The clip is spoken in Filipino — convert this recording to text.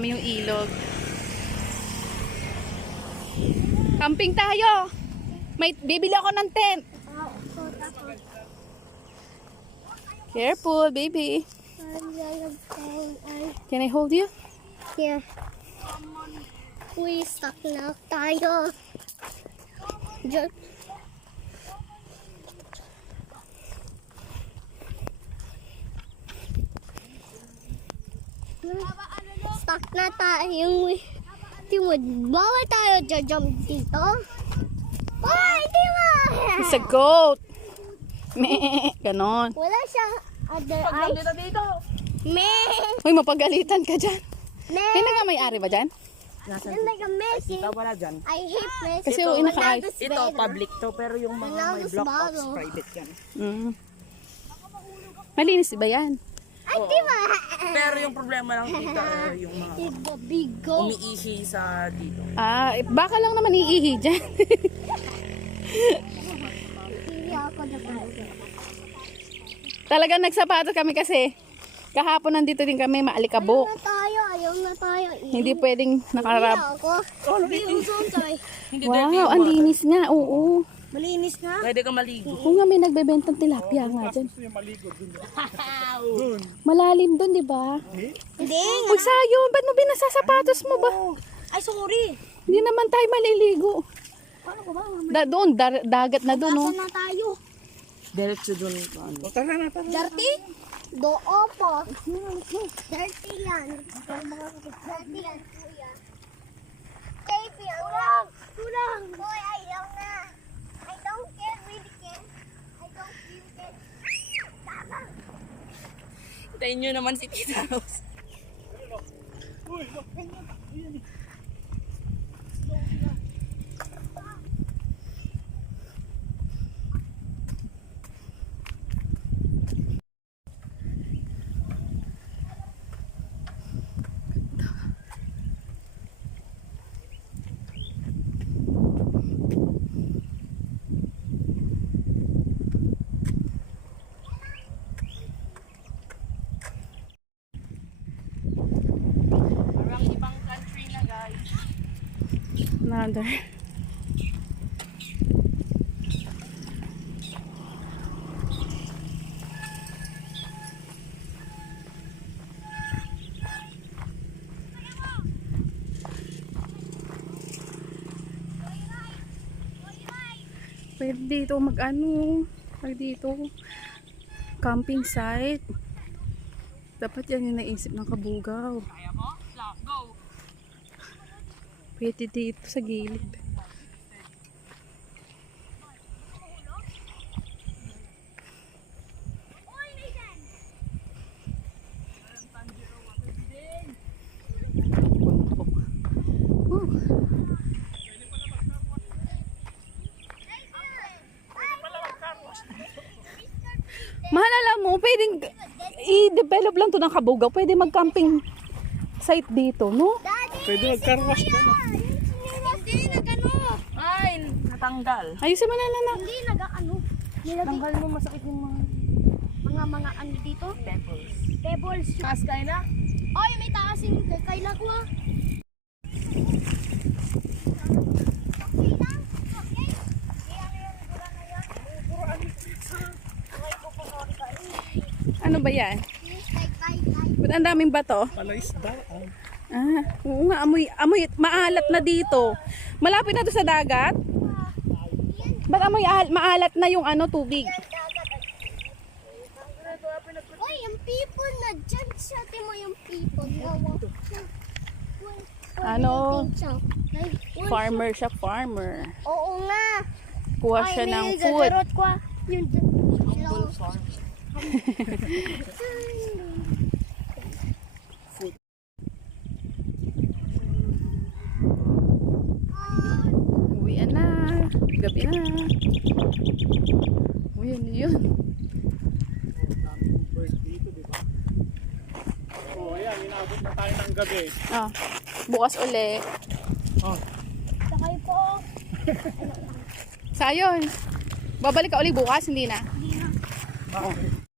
namin yung ilog. Camping tayo. May bibili ako ng tent. Careful, baby. Can I hold you? Yeah. Uy, stuck na tayo. Diyan. Stuck na tayo. Timod, bawal tayo jump dito. Ay, di ba? It's a goat. Meh, ganon. Wala siya other eyes. dito. Meh. Uy, mapagalitan ka dyan. Meh. May nagkamay-ari ba dyan? You're like a Messi. Wala dyan. I hate Messi. Kasi yung naka-ice. Ito, public to, pero yung mga may Another block ops, bottle. private yan. Mm. Malinis ba yan? Ay, di ba? Pero yung problema lang dito, yung mga The big goat. umiihi sa dito. Ah, baka lang naman iihi dyan. Hindi ako nabalik. Talagang nagsapatos kami kasi kahapon nandito din kami maalikabok. Ayaw na tayo. Hindi pwedeng nakarab. ako. Hindi usun kami. Hindi Wow, ang linis nga. Oo. Malinis na. Pwede ka maligo. Kung nga may nagbebentang tilapia nga dyan. Malalim dun, di ba? Hindi. Uy, sayo, ba't mo binasasapatos mo ba? Ay, sorry. Hindi naman tayo maliligo. Paano ko ba? Doon, dagat na doon, oh. Saan na tayo? Diretso dun. Tara na, tara. Dirty? Doo po. Dirty yan. Dirty yan, kuya. Baby, kulang. Kulang. Boy, ayaw na. I don't care, really care. I don't feel it. Tama. Hintayin nyo naman si Tita Rose. Parang ibang country na, guys. Another. Pwede dito mag-ano, pwede dito camping site. Dapat yan yung naisip ng kabugaw. Kaya mo? Go! Pwede dito sa gilid. Mahal, alam mo, pwedeng i-develop lang to ng kabugaw. Pwede mag-camping site dito, no? Pwede mag-carwash ka na. Hindi nag-ano. Ay, natanggal. Ayusin mo na lang. Hindi nag-ano. Nilagay Tanggal mo, masakit yung mga mga ano dito. pebbles. Pebbles. Taas kayo na? Ay, may taasin. Kailan ko ah. Ano ba yan? Ba't ang daming bato? Palaisda. Ah, oo nga, amoy, maalat na dito. Malapit na to sa dagat? Ba't amoy maalat na yung ano, tubig? Uy, yung people na dyan siya. Timo yung people. Ano? Farmer siya, farmer. Oo nga. Kuha siya ng food. Gagarot ko ah. Yung Uwian na. Gabi na. Uy, ano yun? Oh, ayan, inabot na tayo ng gabi. Ah, bukas uli. Oh. sakay po. Sayon. Babalik ka uli bukas, hindi na? Hindi na. Okay.